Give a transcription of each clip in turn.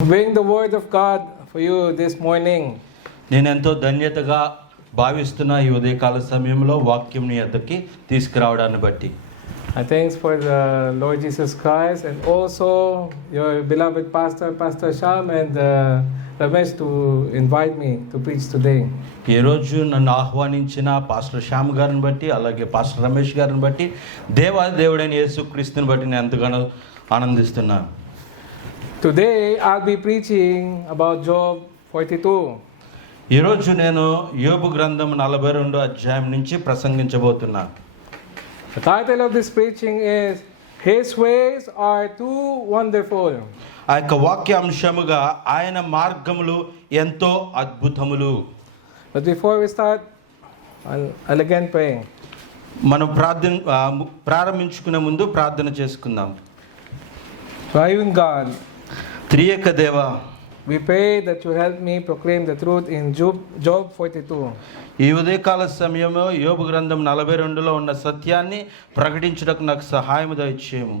Bring the word of God for you this morning. నేను ఎంతో ధన్యతగా భావిస్తున్న ఈ ఉదయకాల సమయంలో వాక్యం నీ వద్దకి తీసుకురావడాన్ని బట్టి I thanks for the Lord Jesus Christ and also your beloved Pastor Sham and Ramesh to invite me to preach today. ఈ రోజు నన్ను ఆహ్వానించిన పాస్టర్ శ్యామ్ గారిని బట్టి అలాగే పాస్టర్ రమేష్ గారిని బట్టి దేవుడైన యేసుక్రీస్తుని బట్టి నేను ఎంతగానో ఆనందిస్తున్నాను. Today I'll be preaching about Job 42. ఈరోజు నేను యోబు గ్రంథం 42 అధ్యాయం నుంచి ప్రసంగించబోతున్నాను. The title of this preaching is His ways are too wonderful. ఆ యొక్క వాక్యాంశముగా ఆయన మార్గములు ఎంతో అద్భుతములు. But before we start, I'll again pray. మనం ప్రారంభించుకునే ముందు ప్రార్థన చేసుకుందాం. Triune God, త్రియేక దేవ, we pray that you help me proclaim the truth in Job 42. ఈ ఉదయకాల సమయంలో యోబు గ్రంథం 42లో ఉన్న సత్యాన్ని ప్రకటించుటకు నాకు సహాయం దయచేయము.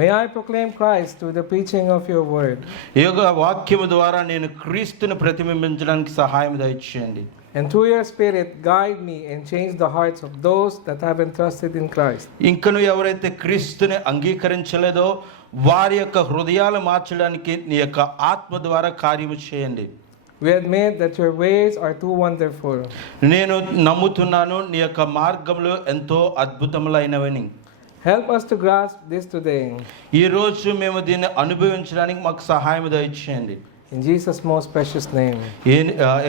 May I proclaim Christ through the preaching of your word. ఈ యొక్క వాక్యము ద్వారా నేను క్రీస్తుని ప్రతిబింబించడానికి సహాయం దయచేయండి. And through your spirit guide me and change the hearts of those that have entrusted in Christ. ఇంకను ఎవరైతే క్రీస్తుని అంగీకరించలేదో వారి యొక్క హృదయాలు మార్చడానికి నీ యొక్క ఆత్మ ద్వారా కార్యము చేయండి. We admit that your ways are too wonderful. నేను నమ్ముతున్నాను నీ యొక్క మార్గములు ఎంతో అద్భుతములైనవని. Help us to grasp this today. ఈ రోజు మేము దీన్ని అనుభవించడానికి మాకు సహాయం దయచేయండి. In Jesus' most precious name.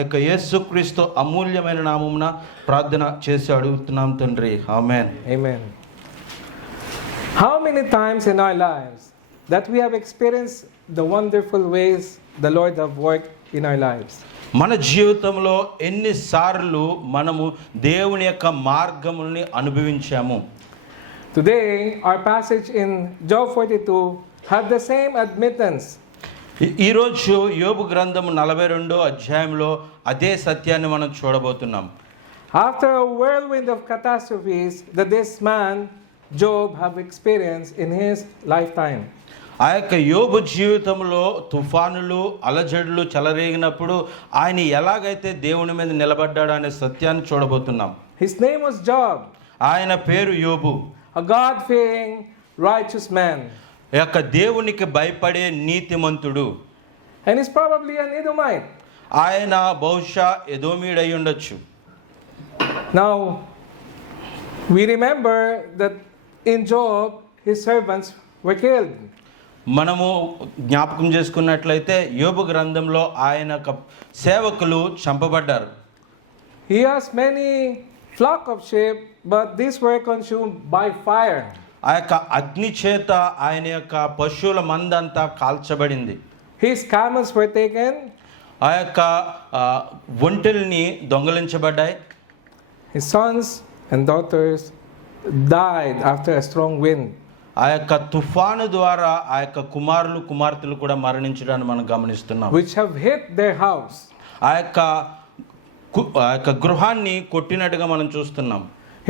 యొక్క యేసుక్రీస్తు అమూల్యమైన నామమున ప్రార్థన చేసి అడుగుతున్నాం తండ్రి. ఆమేన్. Amen. How many times in our lives that we have experienced the wonderful ways the Lord have worked in our lives? మన జీవితంలో ఎన్నిసార్లు మనము దేవుని యొక్క మార్గముని అనుభవించాము. Today our passage in Job 42 have the same admittance. ఈరోజు యోబు గ్రంథం 42 అధ్యాయంలో అదే సత్యాన్ని మనం చూడబోతున్నాం. After a whirlwind of catastrophes that this man Job have experienced in his lifetime. ఆ యొక్క యోబు జీవితంలో తుఫానులు అలజడులు చెలరేగినప్పుడు ఆయన ఎలాగైతే దేవుని మీద నిలబడ్డాడు అనే సత్యాన్ని చూడబోతున్నాం. His name was Job. ఆయన పేరు యోబు. A God-fearing righteous man. ఈ యొక్క దేవునికి భయపడే నీతిమంతుడు. And he's probably an Edomite. ఆయన బహుశా ఎదోమీడై ఉండొచ్చు. Now we remember that in Job his servants were killed. మనము జ్ఞాపకం చేసుకున్నట్లయితే యోబు గ్రంథంలో ఆయన సేవకులు చంపబడ్డారు. He has many flock of sheep, but these were consumed by fire. ఆ యొక్క అగ్ని చేత ఆయన యొక్క పశువుల మందంతా కాల్చబడింది. His camels were taken. ఆ యొక్క ఒంటెల్ని దొంగలించబడ్డాయి. His sons and daughters died after a strong wind. ఆ యొక్క తుఫాను ద్వారా ఆ యొక్క కుమారులు కుమార్తెలు కూడా మరణించడాన్ని మనం గమనిస్తున్నాం. Which have hit their house. ఆ యొక్క గృహాన్ని కొట్టినట్టుగా మనం చూస్తున్నాం.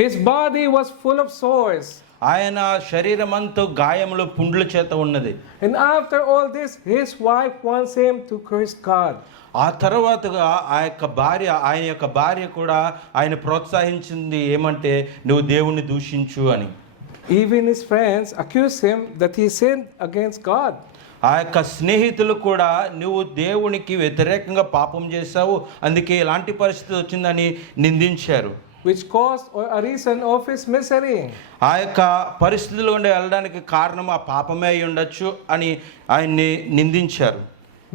His body was full of sores. ఆయన శరీరమంతా గాయములు పుండ్ల చేత ఉన్నది. And after all this, his wife wants him to curse God. ఆ తర్వాతగా ఆయన యొక్క భార్య కూడా ఆయన ప్రోత్సహించింది ఏమంటే నువ్వు దేవుణ్ణి దూషించు అని. Even his friends accuse him that he sinned against God. ఆ యొక్క స్నేహితులు కూడా నువ్వు దేవునికి వ్యతిరేకంగా పాపం చేశావు అందుకే ఇలాంటి పరిస్థితి వచ్చిందని నిందించారు. Which caused a reason of his misery. ఆ యొక్క పరిస్థితుల్లో ఉండి వెళ్ళడానికి కారణం ఆ పాపమే అయి ఉండొచ్చు అని ఆయన్ని నిందించారు.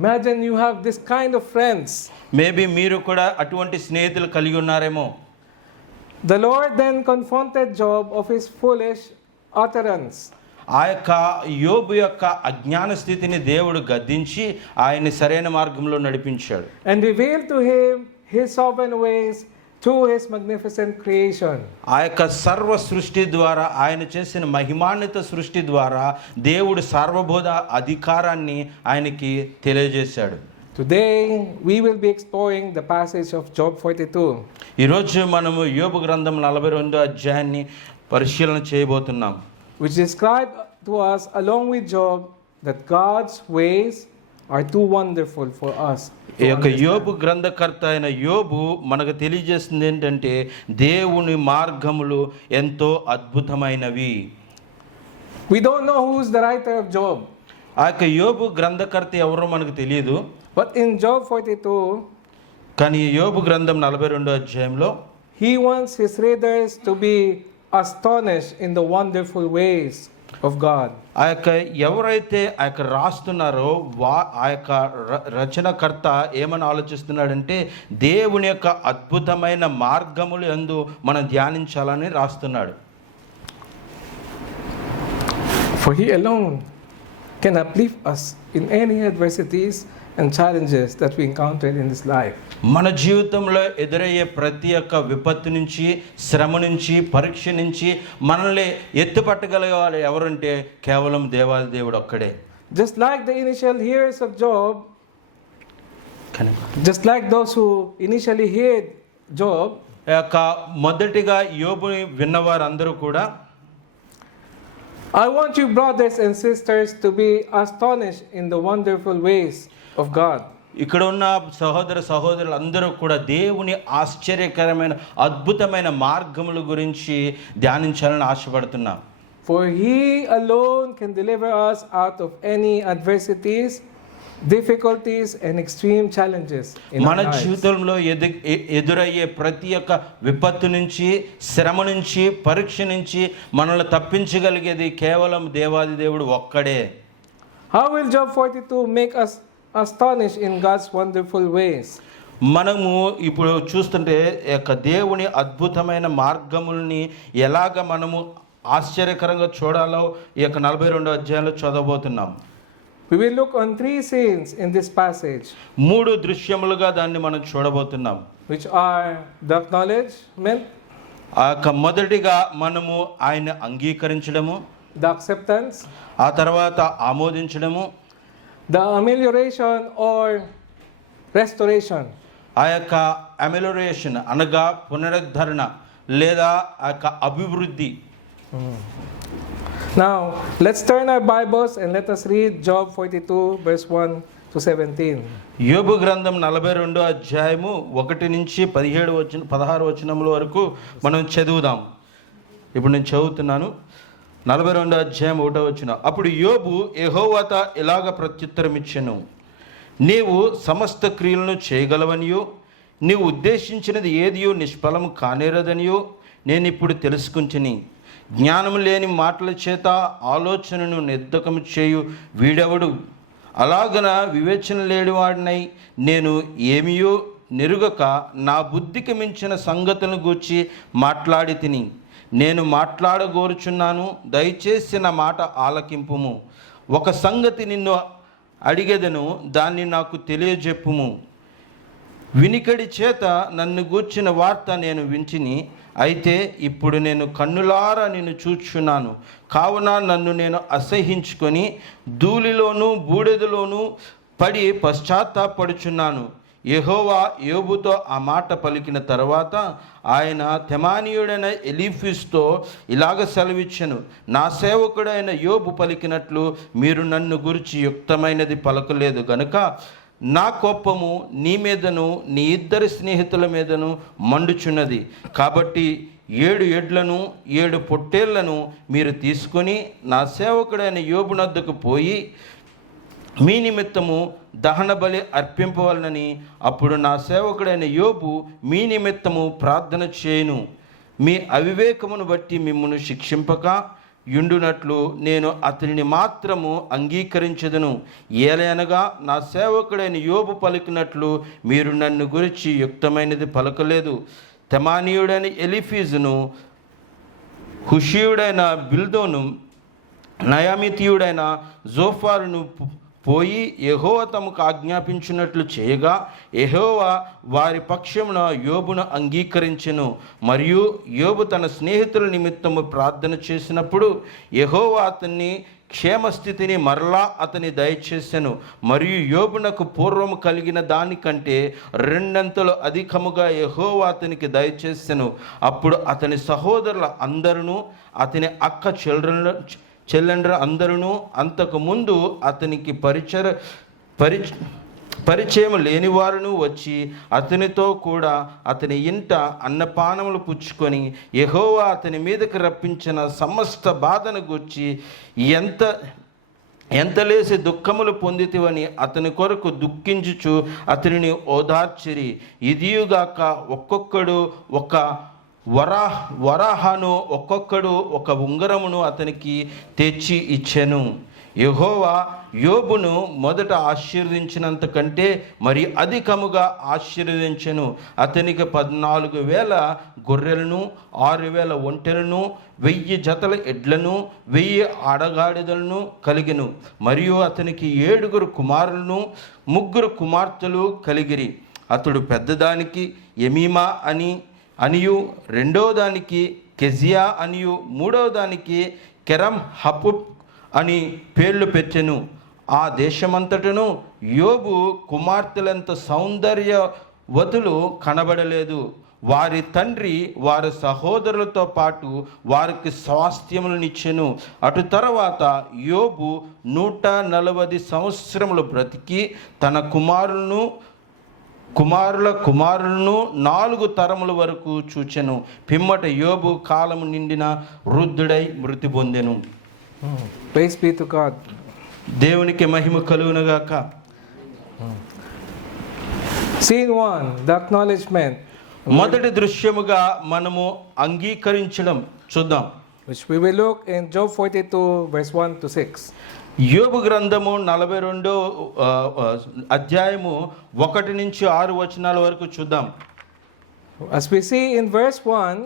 Imagine you have this kind of friends. Maybe మీరు కూడా అటువంటి స్నేహితులు కలిగి ఉన్నారేమో. The Lord then confronted Job of his foolish utterance. ఆ యొక్క యోబు యొక్క అజ్ఞాన స్థితిని దేవుడు గద్దించి ఆయన్ని సరైన మార్గంలో నడిపించాడు. And revealed to him his sovereign ways through his magnificent creation. ఆ యొక్క సర్వ సృష్టి ద్వారా ఆయన చేసిన మహిమాన్విత సృష్టి ద్వారా దేవుడు సార్వభౌమ అధికారాన్ని ఆయనకి తెలియజేశాడు. Today we will be exploring the passage of Job 42. ఈరోజు మనము యోబు గ్రంథం 42 అధ్యాయాన్ని పరిశీలన చేయబోతున్నాం. Which describe to us along with Job that God's ways are too wonderful for us ఈ to యొక్క understand. యోబు గ్రంథకర్త అయిన యోబు మనకు తెలియజేస్తుంది ఏంటంటే దేవుని మార్గములు ఎంతో అద్భుతమైనవి. We don't know who's the writer of Job, ఆ యొక్క యోబు గ్రంథకర్త ఎవరో మనకు తెలియదు. but in Job 42, కానీ యోబు గ్రంథం 42వ అధ్యాయంలో he wants his readers to be astonished in the wonderful ways of God. ఆ యొక్క ఎవరైతే ఆ యొక్క రాస్తున్నారో ఆ యొక్క రచనకర్త ఏమని ఆలోచిస్తున్నాడంటే దేవుని యొక్క అద్భుతమైన మార్గములు యందు మనం ధ్యానించాలని రాస్తున్నాడు. For he alone can uplift us in any adversities and challenges that we encountered in this life. మన జీవితంలో ఎదురయ్యే ప్రతి ఒక్క విపత్తు నుంచి, శ్రమ నుంచి, పరీక్ష నుంచి మనల్ని ఎత్తుపట్టగలిగే వాళ్ళు ఎవరంటే కేవలం దేవాది దేవుడు ఒక్కడే. Just like the initial hearers of Job, just like those who initially heard Job, యొక్క మొదటిగా యోబుని విన్నవారందరూ కూడా I want you brothers and sisters to be astonished in the wonderful ways of God. ఇక్కడ ఉన్న సహోదరులు అందరూ కూడా దేవుని ఆశ్చర్యకరమైన అద్భుతమైన మార్గముల గురించి ధ్యానించాలని ఆశపడుతున్నాం. For he alone can deliver us out of any adversities, difficulties and extreme challenges in మన our lives. జీవితంలో ఎదురయ్యే ప్రతి ఒక్క విపత్తు నుంచి, శ్రమ నుంచి, పరీక్ష నుంచి మనల్ని తప్పించగలిగేది కేవలం దేవాది దేవుడు ఒక్కడే. How will Job 42 make us astonished in God's wonderful ways? మనము ఇప్పుడు చూస్తుంటే యొక్క దేవుని అద్భుతమైన మార్గముల్ని ఎలాగ మనము ఆశ్చర్యకరంగా చూడాలో ఈ యొక్క 42వ అధ్యాయంలో చదవబోతున్నాం. We will look on three scenes in this passage, 3 దృశ్యములుగా దాన్ని మనం చూడబోతున్నాం. which are the acknowledgement, ఆ యొక్క మొదటిగా మనము ఆయన అంగీకరించడము, the acceptance, ఆ తర్వాత ఆమోదించడము, the amelioration or restoration. ఆ యొక్క అమెలోరేషన్ అనగా పునరుద్ధరణ లేదా ఆ యొక్క అభివృద్ధి. Now, let's turn our Bibles and let us read Job 42 verse 1 to 17. యోబు గ్రంథం 42వ అధ్యాయము 1 నుంచి 16 వచనముల వరకు మనం చదువుదాం. ఇప్పుడు నేను చదువుతున్నాను. 42వ అధ్యాయం 1వ వచనం. అప్పుడు యోబు యెహోవాతో ఇలాగ ప్రత్యుత్తరం ఇచ్చెను, నీవు సమస్త క్రియలను చేయగలవనియో, నీవు ఉద్దేశించినది ఏదియో నిష్ఫలము కానేరదనియో నేను ఇప్పుడు తెలుసుకుంటుని. జ్ఞానము లేని మాటల చేత ఆలోచనను నిర్ధకము చేయు వీడెవడు? అలాగన వివేచన లేనివాడినై నేను ఏమియో నెరుగక నా బుద్ధికి మించిన సంగతులను గూర్చి మాట్లాడి తిని. నేను మాట్లాడగోరుచున్నాను, దయచేసి నా మాట ఆలకింపుము. ఒక సంగతి నిన్ను అడిగెదను, దాన్ని నాకు తెలియజెప్పుము. వినికిడి చేత నన్ను గూర్చిన వార్త నేను వింటిని, అయితే ఇప్పుడు నేను కన్నులారా నిన్ను చూచున్నాను. కావున నన్ను నేను అసహించుకొని ధూళిలోను బూడిదలోను పడి పశ్చాత్తాపడుచున్నాను. యెహోవా యోబుతో ఆ మాట పలికిన తర్వాత ఆయన తెమానీయుడైన ఎలీఫీస్తో ఇలాగ సెలవిచ్చెను, నా సేవకుడైన యోబు పలికినట్లు మీరు నన్ను గురించి యుక్తమైనది పలకలేదు గనుక నా కోపము నీ మీదను నీ 2 స్నేహితుల మీదను మండుచున్నది. కాబట్టి 7 ఎడ్లను 7 పొట్టేళ్లను మీరు తీసుకొని నా సేవకుడైన యోబు నద్దకు పోయి మీ నిమిత్తము దహన బలి అర్పింపవలనని, అప్పుడు నా సేవకుడైన యోబు మీ నిమిత్తము ప్రార్థన చేయును. మీ అవివేకమును బట్టి మిమ్మును శిక్షింపక యుండునట్లు నేను అతనిని మాత్రము అంగీకరించదును. ఏలయనగా నా సేవకుడైన యోబు పలికినట్లు మీరు నన్ను గురించి యుక్తమైనది పలకలేదు. తెమానీయుడైన ఎలీఫీజును, హుషీయుడైన బిల్దోను, నయామితీయుడైన జోఫారును పోయి యెహోవా తమకు ఆజ్ఞాపించినట్లు చేయగా యెహోవా వారి పక్షమున యోబును అంగీకరించెను. మరియు యోబు తన స్నేహితుల నిమిత్తము ప్రార్థన చేసినప్పుడు యెహోవా అతన్ని క్షేమస్థితిని మరలా అతని దయచేసెను. మరియు యోబునకు పూర్వము కలిగిన దానికంటే 2 అంతలు అధికముగా యెహోవా అతనికి దయచేసెను. అప్పుడు అతని సహోదరుల అందరూ, అతని అక్క చెల్లెండ్ర అందరూ అంతకు ముందు అతనికి పరిచయం లేని వారును వచ్చి అతనితో కూడా అతని ఇంట అన్నపానములు పుచ్చుకొని యెహోవా అతని మీదకి రప్పించిన సమస్త బాధను గూర్చి ఎంతలేసి దుఃఖములు పొందితివని అతని కొరకు దుఃఖించుచు అతనిని ఓదార్చిరి. ఇదియుగాక ఒక్కొక్కడు ఒక వరాహను, ఒక్కొక్కడు ఒక ఉంగరమును అతనికి తెచ్చి ఇచ్చెను. యెహోవా యోబును మొదట ఆశీర్వదించినంత కంటే మరి అధికముగా ఆశీర్వదించెను. అతనికి 14,000 గొర్రెలను, 6,000 ఒంటెలను, 1,000 జతల ఎడ్లను, 1,000 ఆడగాడిదలను కలిగెను. మరియు అతనికి 7 కుమారులను, 3 కుమార్తెలు కలిగిరి. అతడు పెద్దదానికి ఎమీమా అనియు, రెండవ దానికి కెజియా అనియు, మూడవ దానికి కెరం హపుప్ అని పేర్లు పెట్టెను. ఆ దేశమంతటను యోబు కుమార్తెలంత సౌందర్యవతులు కనబడలేదు. వారి తండ్రి వారి సహోదరులతో పాటు వారికి స్వాస్థ్యములనిచ్చెను. అటు తర్వాత యోబు 140 సంవత్సరములు బ్రతికి తన కుమారుల కుమారులను 4 తరముల వరకు చూచెను. పిమ్మట యోబు కాలము నిండిన వృద్ధుడై మృతి పొందెను. Praise be to God. దేవునికి మహిమ కలుగునుగాక. Scene 1, the acknowledgement, మొదటి దృశ్యముగా మనము అంగీకరించడం చూద్దాం, which we will look in Job 42 verse 1 to 6. యోబు గ్రంథము 42 అధ్యాయము 1 నుంచి 6 వచనాల వరకు చూద్దాం. As we see in verse 1,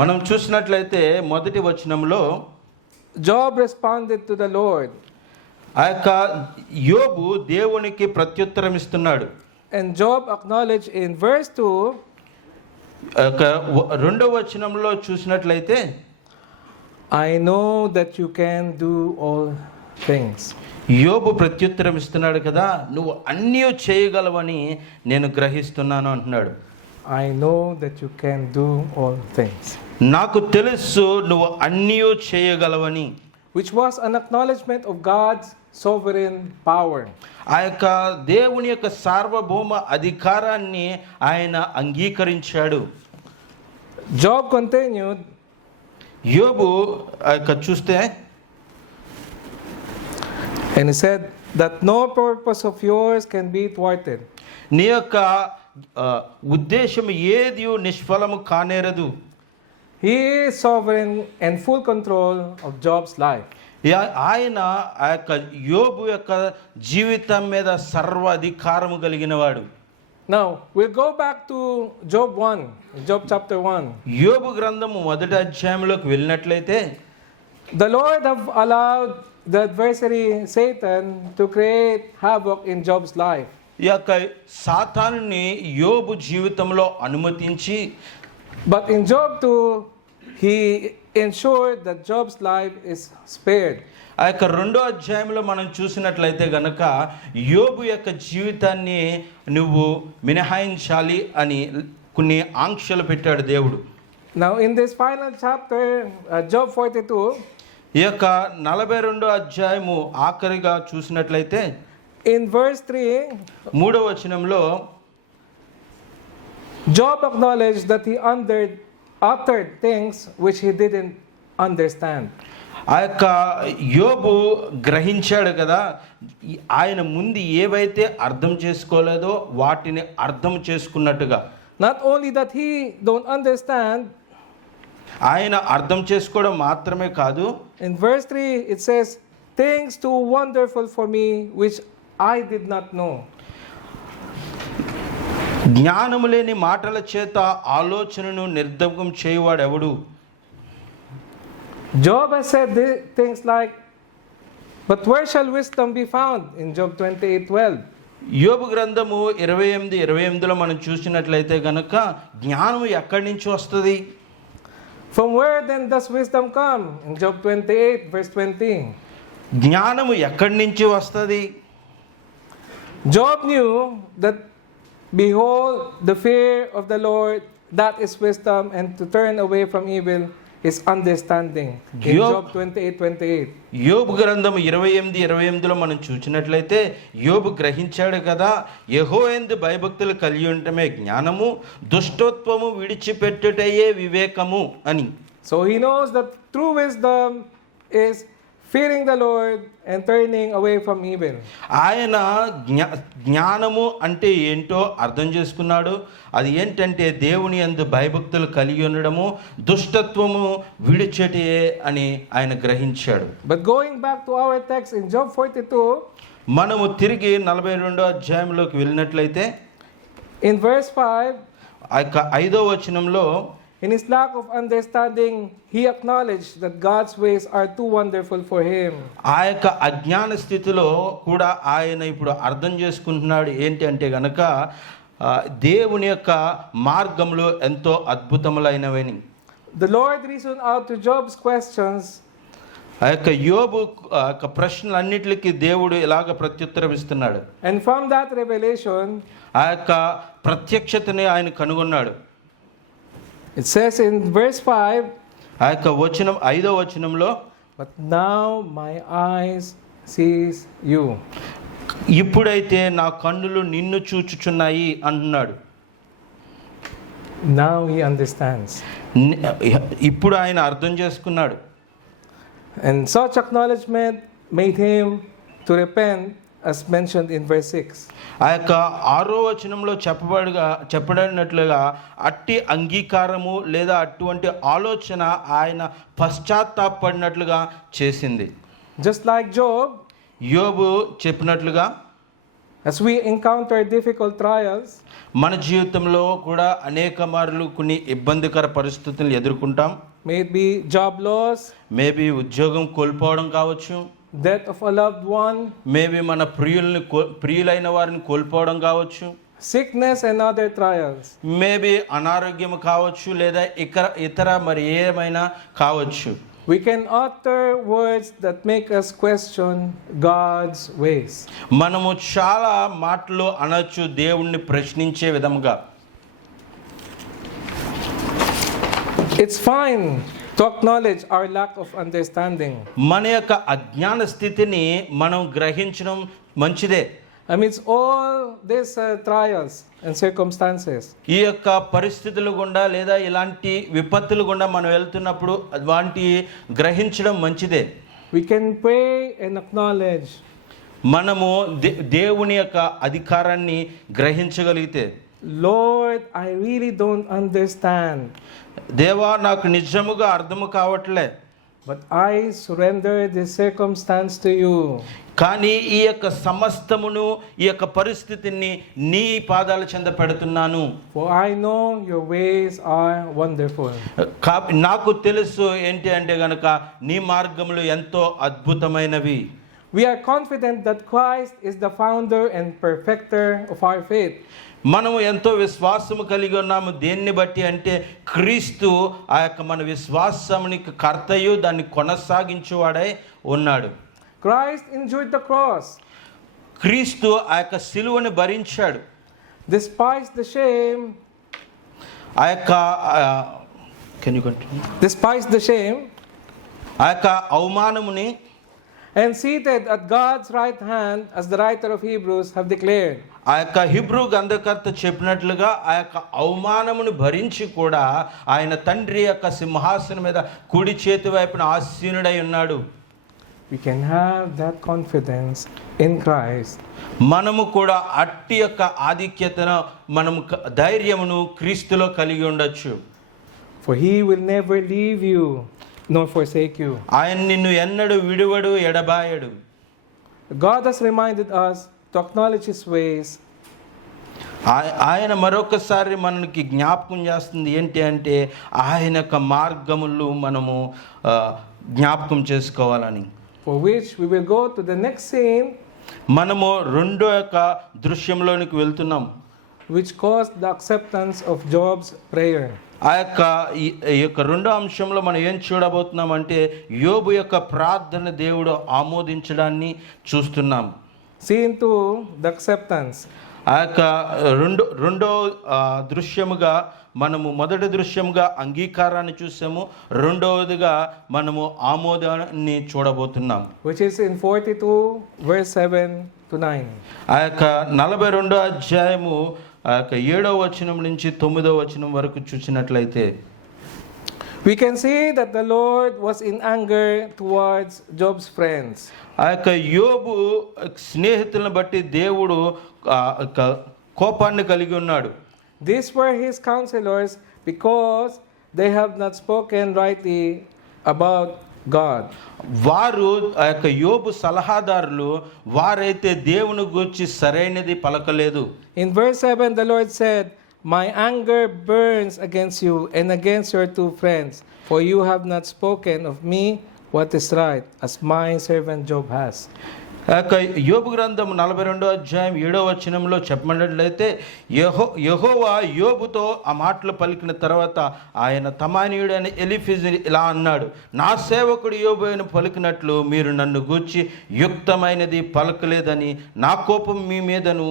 మనం చూసినట్లయితే మొదటి వచనంలో Job responded to the Lord. ఆ యొక్క యోబు దేవునికి ప్రత్యుత్తరం ఇస్తున్నాడు. And Job acknowledged in verse 2, రెండవ వచనంలో చూసినట్లయితే I know that you can do all things. యోబు ప్రత్యుత్తరం ఇస్తున్నాడు కదా, నువ్వు అన్నీ చేయగలవని నేను గ్రహిస్తున్నాను అంటున్నాడు. I know that you can do all things. నాకు తెలుసు నువ్వు అన్నీ చేయగలవని. Which was an acknowledgement of God's sovereign power. ఆ యొక్క దేవుని యొక్క సార్వభౌమ అధికారాన్ని ఆయన అంగీకరించాడు. Job continued, యోబు చూస్తే and he said that no purpose of yours can be thwarted. నీ యొక్క ఉద్దేశం ఏది నిష్ఫలము కానేరదు. He is sovereign and full control of Job's life. ఆయన ఆ యొక్క యోబు యొక్క జీవితం మీద సర్వాధికారము కలిగిన వాడు. Now, we'll go back to Job 1, Job chapter 1. యోబు గ్రంథము మొదటి అధ్యాయంలోకి వెళ్ళినట్లయితే The Lord have allowed the adversary Satan to create havoc in Job's life. ఈ యొక్క సాతానుని యోబు జీవితంలో అనుమతించి, But in Job 2, he ensured that Job's life is spared. ఆ యొక్క రెండో అధ్యాయంలో మనం చూసినట్లయితే గనక యోబు యొక్క జీవితాన్ని నువ్వు మినహాయించాలి అని కొన్ని ఆంక్షలు పెట్టాడు దేవుడు. Now in this final chapter, Job 42, ఈ యొక్క 42 అధ్యాయము ఆఖరిగా చూసినట్లయితే in verse 3, మూడవ వచనంలో Job acknowledged that he uttered things which he didn't understand. ఆ యొక్క యోబు గ్రహించాడు కదా, ఆయన ముందు ఏవైతే అర్థం చేసుకోలేదో వాటిని అర్థం చేసుకున్నట్టుగా. Not only that he don't understand, ఆయన అర్థం చేసుకోవడం మాత్రమే కాదు, in verse 3 it says, things too wonderful for me which I did not know. జ్ఞానము లేని మాటల చేత ఆలోచనను నిర్ధకం చేయువాడు ఎవడు? Job has said things like, but where shall wisdom be found? In Job 28:12. యోబు గ్రంథము 28:28లో మనం చూసినట్లయితే గనక జ్ఞానం ఎక్కడి నుంచి వస్తుంది? From where then does wisdom come? In Job 28 verse 20. జ్ఞానము ఎక్కడి నుంచి వస్తుంది? Job knew that, behold, the fear of the Lord, that is wisdom, and to turn away from evil is understanding. In Job- Job 28:28. యోబు గ్రంథం 28:28లో మనం చూసినట్లయితే యోబు గ్రహించాడు కదా, యెహోవాయందు భయభక్తులు కలిగి ఉండటమే జ్ఞానము, దుష్టత్వము విడిచిపెట్టుటయే వివేకము అని. So he knows that true wisdom is fearing the Lord and turning away from evil. ఆయన జ్ఞానము అంటే ఏంటో అర్థం చేసుకున్నాడు. అది ఏంటంటే దేవుని యందు భయభక్తులు కలిగి ఉండడము, దుష్టత్వము విడిచెటియే అని ఆయన గ్రహించాడు. But going back to our text in Job 42, మనము తిరిగి 42వ అధ్యాయంలోకి వెళ్ళినట్లయితే in verse 5, ఆ యొక్క 5వ వచనంలో, in his lack of understanding, he acknowledged that God's ways are too wonderful for him. ఆ యొక్క అజ్ఞాన స్థితిలో కూడా ఆయన ఇప్పుడు అర్థం చేసుకుంటున్నాడు ఏంటి అంటే గనక దేవుని యొక్క మార్గంలో ఎంతో అద్భుతములైనవని. The Lord reasoned out to Job's questions. ఆ యొక్క యోబు యొక్క ప్రశ్నలన్నిటికీ దేవుడు ఇలాగ ప్రత్యుత్తరం ఇస్తున్నాడు. And from that revelation, ఆ యొక్క ప్రత్యక్షతని ఆయన కనుగొన్నాడు. it says in verse 5, ఆ యొక్క వచనం 5వ వచనంలో, but now my eyes sees you. ఇప్పుడైతే నా కన్నులు నిన్ను చూచుచున్నాయి అంటున్నాడు. Now he understands. ఇప్పుడు ఆయన అర్థం చేసుకున్నాడు. And such acknowledgement made him to repent, as mentioned in verse 6. ఆ యొక్క 6వ వచనంలో చెప్పబడినట్లుగా అట్టి అంగీకారము లేదా అటువంటి ఆలోచన ఆయన పశ్చాత్తాపడినట్లుగా చేసింది. Just like Job, యోబు చెప్పినట్లుగా, as we encounter difficult trials, మన జీవితంలో కూడా అనేక మార్లు కొన్ని ఇబ్బందికర పరిస్థితులను ఎదుర్కొంటాం. maybe job loss, మేబీ ఉద్యోగం కోల్పోవడం కావచ్చు, death of a loved one, maybe మన ప్రియులైన వారిని కోల్పోవడం కావచ్చు, sickness and other trials. Maybe అనారోగ్యం కావచ్చు, లేదా ఇతర మరి ఏమైనా కావచ్చు. We can utter words that make us question God's ways. మనము చాలా మాటలు అనొచ్చు దేవుణ్ణి ప్రశ్నించే విధముగా. It's fine to acknowledge our lack of understanding. మన యొక్క అజ్ఞాన స్థితిని మనం గ్రహించడం మంచిదే. Amidst all these trials and circumstances, ఈ యొక్క పరిస్థితులు గుండా లేదా ఇలాంటి విపత్తులు గుండా మనం వెళ్తున్నప్పుడు వాటి గ్రహించడం మంచిదే. we can pray and acknowledge, మనము దేవుని యొక్క అధికారాన్ని గ్రహించగలిగితే, Lord, I really don't understand, దేవా నాకు నిజముగా అర్థము కావట్లే, but I surrender this circumstance to you. కానీ ఈ యొక్క సమస్తమును ఈ యొక్క పరిస్థితిని నీ పాదాల చెంత పెడుతున్నాను. For I know your ways are wonderful. నాకు తెలుసు ఏంటి అంటే గనక నీ మార్గములు ఎంతో అద్భుతమైనవి. We are confident that Christ is the founder and perfecter of our faith. మనము ఎంతో విశ్వాసము కలిగి ఉన్నాము. దేన్ని బట్టి అంటే క్రీస్తు ఆ యొక్క మన విశ్వాసమునికి కర్తయు దాన్ని కొనసాగించువాడై ఉన్నాడు. Christ endured the cross, క్రీస్తు ఆ యొక్క సిలువను భరించాడు. despised the shame, ఆ యొక్క can you continue, despised the shame, ఆ యొక్క అవమానముని, and seated at God's right hand, as the writer of Hebrews have declared. ఆ యొక్క హిబ్రూ గ్రంథకర్త చెప్పినట్లుగా ఆ యొక్క అవమానమును భరించి కూడా ఆయన తండ్రి యొక్క సింహాసనం మీద కుడి చేతి వైపున ఆసీనుడై ఉన్నాడు. We can have that confidence in Christ. మనము కూడా అట్టి యొక్క ఆధిక్యతను మనము ధైర్యమును క్రీస్తులో కలిగి ఉండొచ్చు. For he will never leave you nor forsake you. ఆయన నిన్ను ఎన్నడూ విడువడు, ఎడబాయడు. God has reminded us to acknowledge his ways. ఆయన మరొకసారి మనకి జ్ఞాపకం చేస్తుంది ఏంటి అంటే ఆయన యొక్క మార్గములు మనము జ్ఞాపకం చేసుకోవాలని. For which we will go to the next scene, మనము రెండో యొక్క దృశ్యంలోనికి వెళ్తున్నాం, which caused the acceptance of Job's prayer. ఆ యొక్క రెండో అంశంలో మనం ఏం చూడబోతున్నాం అంటే యోబు యొక్క ప్రార్థన దేవుడు ఆమోదించడాన్ని చూస్తున్నాం. seen to the acceptance. ఆ యొక్క రెండో దృశ్యముగా మనము మొదటి దృశ్యముగా అంగీకారాన్ని చూసాము, రెండవదిగా మనము ఆమోదాన్ని చూడబోతున్నాం. Which is in 42 verse 7 to 9. ఆ యొక్క 42వ అధ్యాయము ఆ యొక్క 7వ వచనం నుంచి 9వ వచనం వరకు చూసినట్లయితే We can see that the Lord was in anger towards Job's friends. ఆ యొక్క యోబు స్నేహితులను బట్టి దేవుడు కోపాన్ని కలిగి ఉన్నాడు. These were his counselors because they have not spoken rightly about God. వారు ఆ యొక్క యోబు సలహాదారులు, వారైతే దేవుని గూర్చి సరైనది పలకలేదు. In verse 7 the Lord said, "My anger burns against you and against your two friends, for you have not spoken of me what is right, as my servant Job has." ఆ యొక్క యోబు గ్రంథం 42వ అధ్యాయం 7వ వచనంలో చెప్పమన్నట్లయితే యెహోవా యోబుతో ఆ మాటలు పలికిన తర్వాత ఆయన తమానీయుడైన ఎలీఫజు ఇలా అన్నాడు, నా సేవకుడు యోబు అని పలికినట్లు మీరు నన్ను గూర్చి యుక్తమైనది పలకలేదని నా కోపం మీ మీదను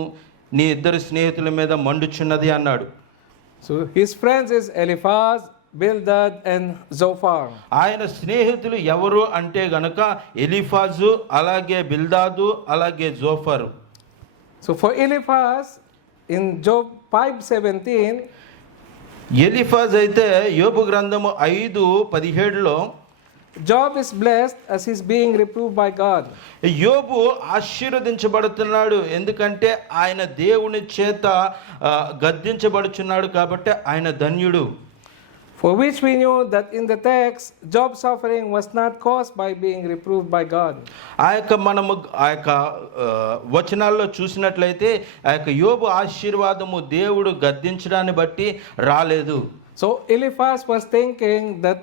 నీ ఇద్దరు స్నేహితుల మీద మండుచున్నది అన్నాడు. So his friends is Eliphaz, Bildad and Zophar. ఆయన స్నేహితులు ఎవరు అంటే గనక ఎలీఫాజు, అలాగే బిల్దాదు, అలాగే Zophar. So for Eliphaz in Job 5:17, ఎలీఫాజ్ అయితే యోబు గ్రంథము 5:17లో Job is blessed as he's being reproved by God. యోబు ఆశీర్వదించబడుతున్నాడు, ఎందుకంటే ఆయన దేవుని చేత గద్దించబడుచున్నాడు కాబట్టి ఆయన ధన్యుడు. For which we knew that in the text, Job's suffering was not caused by being reproved by God. ఆ యొక్క మనము ఆ యొక్క వచనాల్లో చూసినట్లయితే ఆ యొక్క యోబు ఆశీర్వాదము దేవుడు గద్దించడాన్ని బట్టి రాలేదు. So Eliphaz was thinking that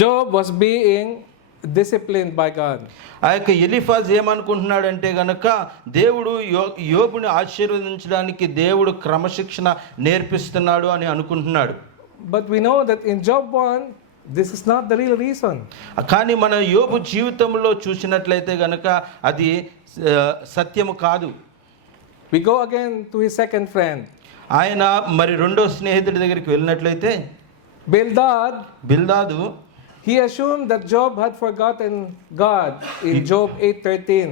Job was being disciplined by God. ఆ యొక్క ఎలీఫాజ్ ఏమనుకుంటున్నాడంటే గనక దేవుడు యోబుని ఆశీర్వదించడానికి దేవుడు క్రమశిక్షణ నేర్పిస్తున్నాడు అని అనుకుంటున్నాడు. But we know that in Job 1, this is not the real reason. కానీ మన యోబు జీవితంలో చూసినట్లయితే గనక అది సత్యము కాదు. We go again to his second friend. ఆయన మరి రెండో స్నేహితుడి దగ్గరికి వెళ్ళినట్లయితే బిల్దాదు he assumed that Job had forgotten God in Job 8:13.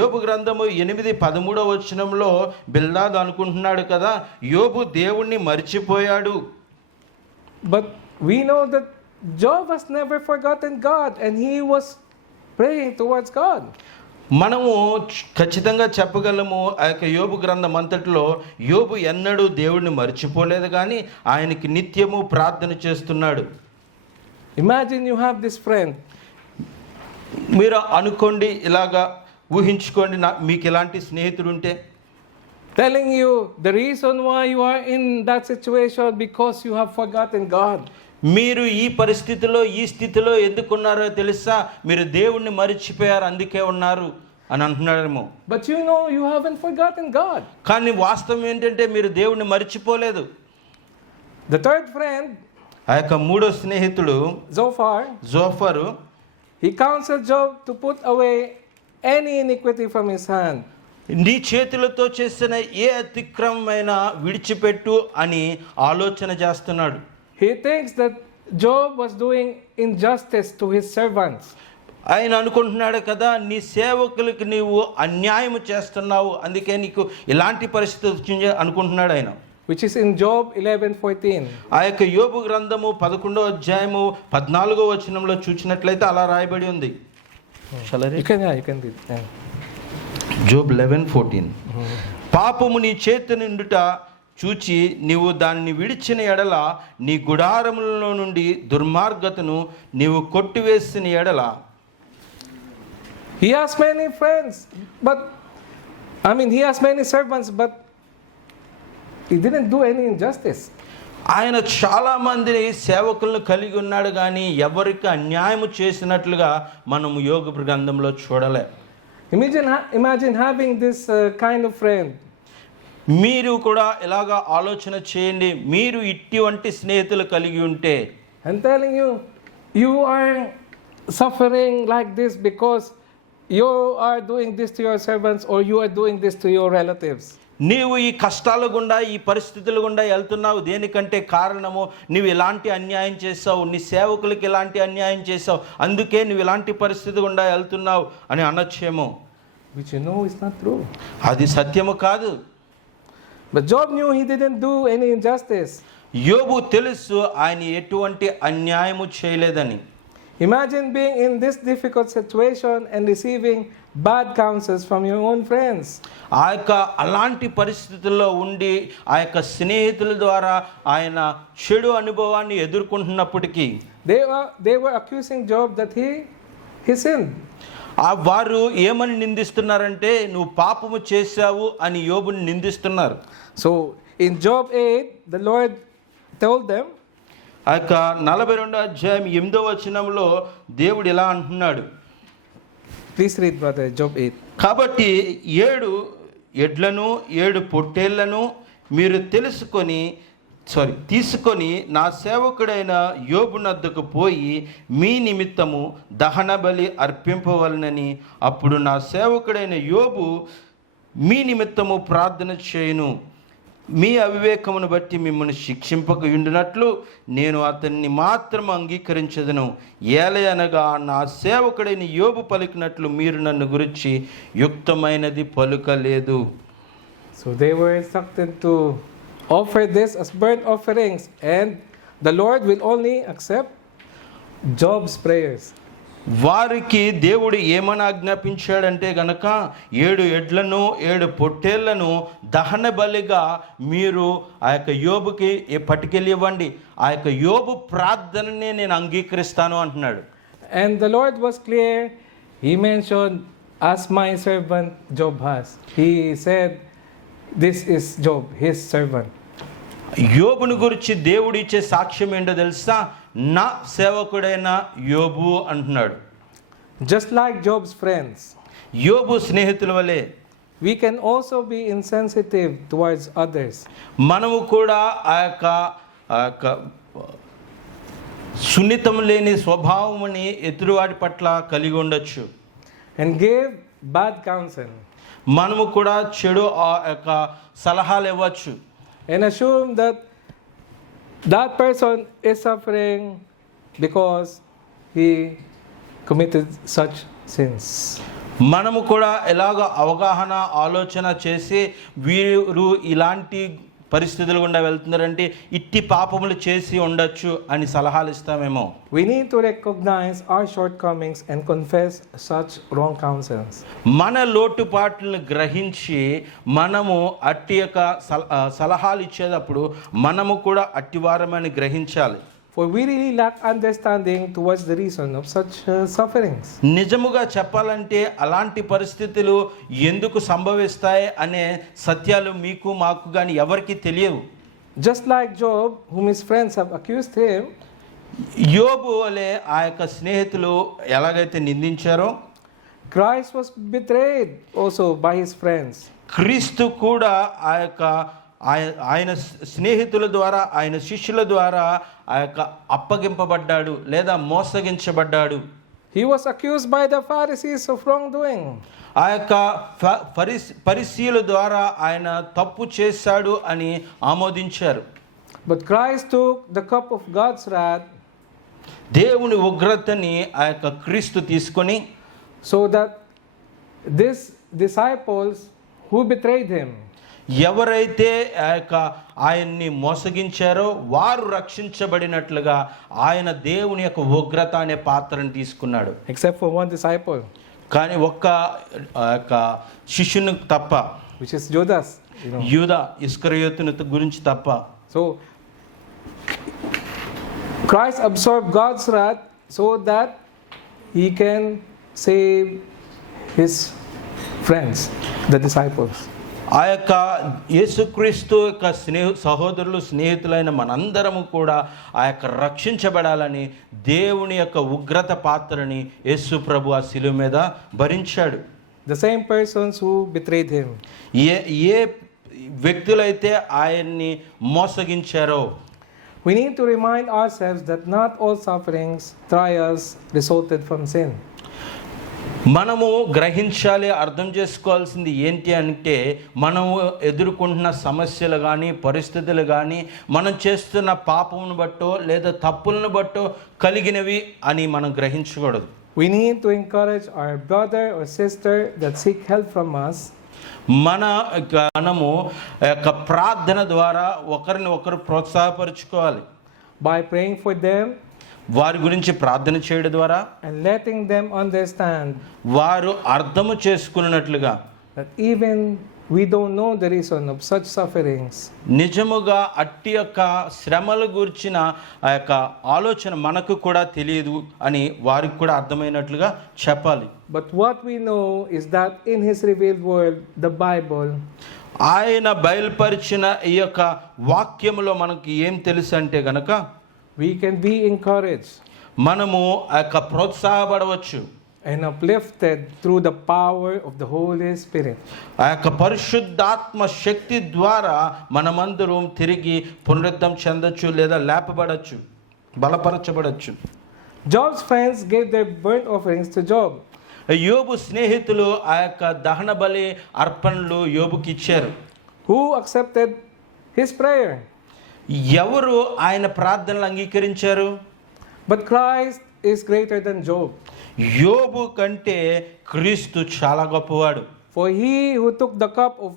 యోబు గ్రంథము 8:13వ వచనంలో బిల్దాదు అనుకుంటున్నాడు కదా, యోబు దేవుణ్ణి మర్చిపోయాడు. But we know that Job has never forgotten God and he was praying towards God. మనము ఖచ్చితంగా చెప్పగలము, ఆ యొక్క యోబు గ్రంథం అంతటిలో యోబు ఎన్నడూ దేవుడిని మర్చిపోలేదు, కానీ ఆయనకి నిత్యము ప్రార్థన చేస్తున్నాడు. Imagine you have this friend. మీరు అనుకోండి, ఇలాగా ఊహించుకోండి, మీకు ఇలాంటి స్నేహితుడు ఉంటే telling you the reason why you are in that situation because you have forgotten God. మీరు ఈ పరిస్థితిలో ఈ స్థితిలో ఎందుకున్నారో తెలుసా, మీరు దేవుణ్ణి మర్చిపోయారు అందుకే ఉన్నారు అని అంటున్నారేమో. But you know you haven't forgotten God. కానీ వాస్తవం ఏంటంటే మీరు దేవుణ్ణి మర్చిపోలేదు. The third friend, ఆ యొక్క మూడో స్నేహితుడు Zophar, he counseled Job to put away any iniquity from his hand. నీ చేతులతో చేసిన ఏ అతిక్రమమైన విడిచిపెట్టు అని ఆలోచన చేస్తున్నాడు. He thinks that Job was doing injustice to his servants. ఆయన అనుకుంటున్నాడు కదా, నీ సేవకులకు నీవు అన్యాయం చేస్తున్నావు, అందుకే నీకు ఇలాంటి పరిస్థితి వచ్చింది అనుకుంటున్నాడు ఆయన. Which is in Job 11:14. ఆ యొక్క యోబు గ్రంథము 11వ అధ్యాయము 14వ వచనంలో చూసినట్లయితే అలా రాయబడి ఉంది. You can read. Yeah. Job 11:14. పాపము నీ చేతి నిండుట చూచి నీవు దానిని విడిచిన ఎడల, నీ గుడారములలో నుండి దుర్మార్గతను నీవు కొట్టివేసిన ఎడల. He has many friends, he has many servants, but he didn't do any injustice. ఆయన చాలా మందిని సేవకులను కలిగి ఉన్నాడు, కానీ ఎవరికి అన్యాయం చేసినట్లుగా మనం యోబు గ్రంథంలో చూడలే. Imagine having this kind of friend. మీరు కూడా ఇలాగా ఆలోచన చేయండి, మీరు ఇటువంటి స్నేహితులు కలిగి ఉంటే. I'm telling you, you are suffering like this because you are doing this to your servants or you are doing this to your relatives. నీవు ఈ కష్టాల గుండా ఈ పరిస్థితుల గుండా వెళ్తున్నావు దేనికంటే కారణము నువ్వు ఇలాంటి అన్యాయం చేసావు, నీ సేవకులకి ఇలాంటి అన్యాయం చేసావు, అందుకే నువ్వు ఇలాంటి పరిస్థితి గుండా వెళ్తున్నావు అని అనొచ్చేమో. Which you know is not true. అది సత్యము కాదు. But Job knew he didn't do any injustice. యోబు తెలుసు ఆయన ఎటువంటి అన్యాయము చేయలేదని. Imagine being in this difficult situation and receiving bad counsels from your own friends. ఆ యొక్క అలాంటి పరిస్థితుల్లో ఉండి ఆ యొక్క స్నేహితుల ద్వారా ఆయన చెడు అనుభవాన్ని ఎదుర్కొంటున్నప్పటికీ They were accusing Job that he sinned. వారు ఏమని నిందిస్తున్నారంటే నువ్వు పాపము చేశావు అని యోబుని నిందిస్తున్నారు. So in Job 8, the Lord told them, ఆ యొక్క 42వ అధ్యాయం 8వ వచనంలో దేవుడు ఇలా అంటున్నాడు. please read brother, Job 8. కాబట్టి 7 ఎడ్లను 7 పొట్టేళ్లను మీరు తీసుకొని నా సేవకుడైన యోబు నద్దకు పోయి మీ నిమిత్తము దహన బలి అర్పింపవలనని, అప్పుడు నా సేవకుడైన యోబు మీ నిమిత్తము ప్రార్థన చేయును. మీ అవివేకమును బట్టి మిమ్మల్ని శిక్షింపక ఉండినట్లు నేను అతన్ని మాత్రం అంగీకరించదను. ఏలయనగా నా సేవకుడైన యోబు పలికినట్లు మీరు నన్ను గురించి యుక్తమైనది పలుకలేదు. So they were instructed to offer this as burnt offerings, and the Lord will only accept Job's prayers. వారికి దేవుడు ఏమని ఆజ్ఞాపించాడంటే గనక 7 ఎడ్లను 7 పొట్టేళ్లను దహన బలిగా మీరు ఆ యొక్క యోబుకి పట్టుకెళ్ళి ఇవ్వండి, ఆ యొక్క యోబు ప్రార్థననే నేను అంగీకరిస్తాను అంటున్నాడు. And the Lord was clear. He mentioned, as my servant Job has. He said, this is Job, his servant. యోబుని గురించి దేవుడు ఇచ్చే సాక్ష్యం ఏంటో తెలుసా? నా సేవకుడైన యోబు అంటున్నాడు. Just like Job's friends, యోబు స్నేహితుల వలె we can also be insensitive towards others. మనము కూడా ఆ యొక్క సున్నితం లేని స్వభావముని ఎదురువాడి పట్ల కలిగి ఉండొచ్చు. And give bad counsel. మనము కూడా చెడు ఆ యొక్క సలహాలు ఇవ్వచ్చు. And assume that that person is suffering because he committed such sins. మనము కూడా ఎలాగ అవగాహన ఆలోచన చేసి వీరు ఇలాంటి పరిస్థితులు గుండా వెళ్తున్నారంటే ఇట్టి పాపములు చేసి ఉండొచ్చు అని సలహాలు ఇస్తామేమో. We need to recognize our shortcomings and confess such wrong counsels. మన లోటుపాట్లను గ్రహించి మనము అట్టి యొక్క సలహాలు ఇచ్చేటప్పుడు మనము కూడా అట్టివారమని గ్రహించాలి. For we really lack understanding towards the reason of such sufferings. నిజముగా చెప్పాలంటే అలాంటి పరిస్థితులు ఎందుకు సంభవిస్తాయి అనే సత్యాలు మీకు మాకు కానీ ఎవరికి తెలియవు. Just like Job, whom his friends have accused him, యోబు వలె ఆ యొక్క స్నేహితులు ఎలాగైతే నిందించారో, Christ was betrayed also by his friends. క్రీస్తు కూడా ఆ యొక్క ఆయన స్నేహితుల ద్వారా ఆయన శిష్యుల ద్వారా ఆ యొక్క అప్పగింపబడ్డాడు లేదా మోసగించబడ్డాడు. He was accused by the Pharisees of wrongdoing. ఆ యొక్క పరిసీయుల ద్వారా ఆయన తప్పు చేశాడు అని ఆమోదించారు. But Christ took the cup of God's wrath, దేవుని ఉగ్రతని ఆ యొక్క క్రీస్తు తీసుకొని, so that these disciples who betrayed him, ఎవరైతే ఆ యొక్క ఆయన్ని మోసగించారో వారు రక్షించబడినట్లుగా ఆయన దేవుని యొక్క ఉగ్రత అనే పాత్రను తీసుకున్నాడు. except for one disciple, కానీ ఒక్క ఆ యొక్క శిష్యుని తప్ప, which is Judas. యూదా ఇస్కరియోతుని గురించి తప్ప. So Christ absorbed God's wrath so that he can save his friends, the disciples. ఆ యొక్క యేసుక్రీస్తు యొక్క సహోదరులు స్నేహితులైన మనందరము కూడా ఆ యొక్క రక్షించబడాలని దేవుని యొక్క ఉగ్రత పాత్రని యేసు ప్రభు ఆ శిలువ మీద భరించాడు. The same persons who betrayed him. ఏ వ్యక్తులైతే ఆయన్ని మోసగించారో, We need to remind ourselves that not all sufferings, trials resulted from sin. మనము గ్రహించాలి, అర్థం చేసుకోవాల్సింది ఏంటి అంటే, మనము ఎదుర్కొంటున్న సమస్యలు కానీ పరిస్థితులు కానీ మనం చేస్తున్న పాపమును బట్టో లేదా తప్పులను బట్టో కలిగినవి అని మనం గ్రహించకూడదు. We need to encourage our brother or sister that seek help from us. మనము యొక్క ప్రార్థన ద్వారా ఒకరిని ఒకరు ప్రోత్సాహపరుచుకోవాలి. By praying for them వారి గురించి ప్రార్థన చేయడం ద్వారా and letting them understand వారు అర్థము చేసుకున్నట్లుగా that even we don't know the reason of such sufferings. నిజముగా అట్టి యొక్క శ్రమల గురించిన ఆ యొక్క ఆలోచన మనకు కూడా తెలియదు అని వారికి కూడా అర్థమైనట్లుగా చెప్పాలి. But what we know is that in His revealed word, the Bible, ఆయన బయలుపరిచిన ఈ యొక్క వాక్యములో మనకి ఏం తెలుసు అంటే గనక we can be encouraged మనము ఆ యొక్క ప్రోత్సాహపడవచ్చు and uplifted through the power of the Holy Spirit. ఆ యొక్క పరిశుద్ధాత్మ శక్తి ద్వారా మనమందరం తిరిగి పునరుద్ధం చెందొచ్చు లేదా లేపబడచ్చు, బలపరచబడచ్చు. Job's friends gave their burnt offerings to Job. యోబు స్నేహితులు ఆ యొక్క దహన బలి అర్పణలు యోబుకి ఇచ్చారు. Who accepted his prayer? ఎవరు ఆయన ప్రార్థనలు అంగీకరించారు? But Christ is greater than Job. యోబు కంటే క్రీస్తు చాలా గొప్పవాడు. For he who took the cup of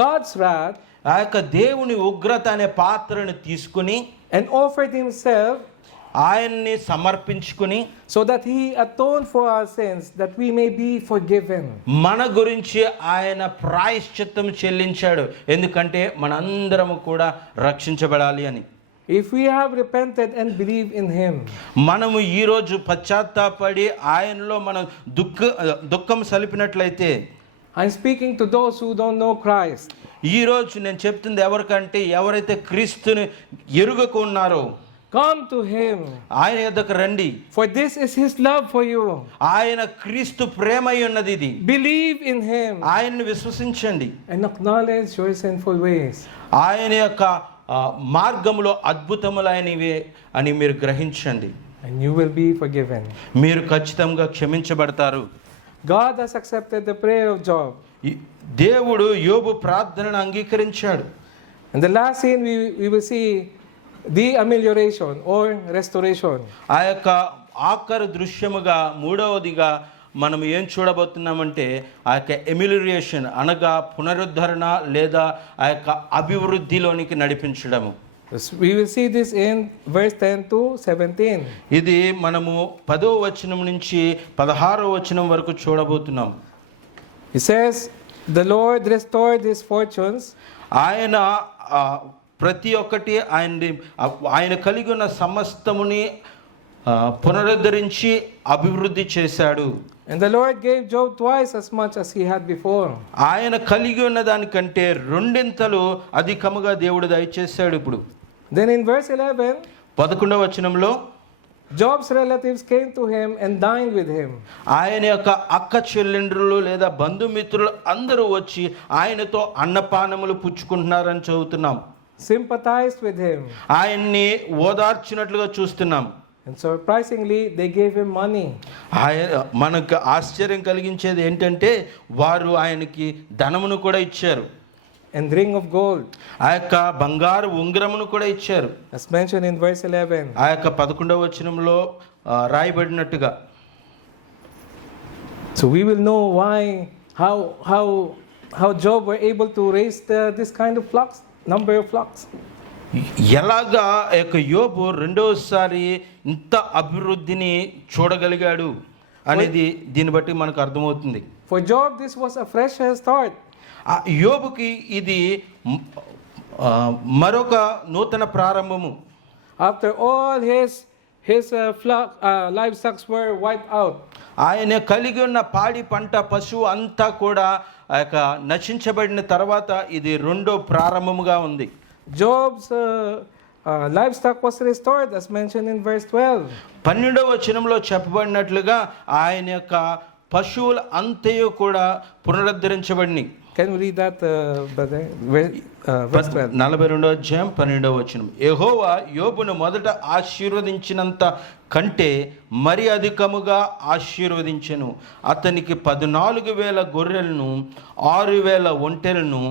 God's wrath ఆ యొక్క దేవుని ఉగ్రత అనే పాత్రను తీసుకుని and offered himself ఆయన్ని సమర్పించుకుని so that he atoned for our sins that we may be forgiven. మన గురించి ఆయన ప్రాయశ్చిత్తం చెల్లించాడు, ఎందుకంటే మనందరము కూడా రక్షించబడాలి అని. If we have repented and believed in him, మనము ఈరోజు పశ్చాత్తాపడి ఆయనలో మనం దుఃఖం సలిపినట్లయితే, I'm speaking to those who don't know Christ. ఈరోజు నేను చెప్తుంది ఎవరికంటే ఎవరైతే క్రీస్తుని ఎరుగకు ఉన్నారో Come to him, ఆయన యొద్దకు రండి, for this is his love for you. ఆయన క్రీస్తు ప్రేమై ఉన్నది ఇది. Believe in him ఆయన్ని విశ్వసించండి, and acknowledge your sinful ways. ఆయన యొక్క మార్గములో అద్భుతములైనవి అని మీరు గ్రహించండి, And you will be forgiven. మీరు ఖచ్చితంగా క్షమించబడతారు. God has accepted the prayer of Job. దేవుడు యోబు ప్రార్థనను అంగీకరించాడు. And the last scene we will see the amelioration or restoration. ఆ యొక్క ఆఖరి దృశ్యముగా మూడవదిగా మనం ఏం చూడబోతున్నామంటే ఆ యొక్క ఎమిలియేషన్ అనగా పునరుద్ధరణ లేదా ఆ యొక్క అభివృద్ధిలోనికి నడిపించడము. We will see this in verse 10 to 17. ఇది మనము 10వ వచనం నుంచి 16వ వచనం వరకు చూడబోతున్నాం. It says, the Lord restored his fortunes. ఆయన ప్రతి ఒక్కటి ఆయన కలిగి ఉన్న సమస్తముని పునరుద్ధరించి అభివృద్ధి చేశాడు. And the Lord gave Job twice as much as he had before. ఆయన కలిగి ఉన్న దానికంటే రెండింతలు అధికముగా దేవుడు దయచేశాడు. ఇప్పుడు Then in verse 11, 11వ వచనంలో Job's relatives came to him and dined with him. ఆయన యొక్క అక్క చెల్లెండ్రులు లేదా బంధుమిత్రులు అందరూ వచ్చి ఆయనతో అన్నపానములు పుచ్చుకుంటున్నారని చదువుతున్నాం. Sympathized with him. ఆయన్ని ఓదార్చినట్లుగా చూస్తున్నాం. And surprisingly, they gave him money. మనకు ఆశ్చర్యం కలిగించేది ఏంటంటే వారు ఆయనకి ధనమును కూడా ఇచ్చారు. And ring of gold. ఆ యొక్క బంగారు ఉంగరమును కూడా ఇచ్చారు. As mentioned in verse 11. ఆ యొక్క 11వ వచనంలో రాయబడినట్టుగా. So we will know how Job were able to raise this kind of flocks, number of flocks. ఎలాగా యొక్క యోబు రెండోసారి ఇంత అభివృద్ధిని చూడగలిగాడు అనేది దీన్ని బట్టి మనకు అర్థమవుతుంది. For Job this was a fresh start. యోబుకి ఇది మరొక నూతన ప్రారంభము. After all his livestock were wiped out. ఆయన కలిగి ఉన్న పాడి పంట పశువు అంతా కూడా ఆ యొక్క నశించబడిన తర్వాత ఇది రెండో ప్రారంభముగా ఉంది. Job's livestock was restored as mentioned in verse 12. 12వ వచనంలో చెప్పబడినట్లుగా ఆయన యొక్క పశువులు అంతయు కూడా పునరుద్ధరించబడినాయి. Can we read that, brother? Verse 12. 42వ అధ్యాయం 12వ వచనం. యెహోవా యోబును మొదట ఆశీర్వదించినంత కంటే మరి అధికముగా ఆశీర్వదించెను. అతనికి 14,000 గొర్రెలను, 6,000 ఒంటెలను,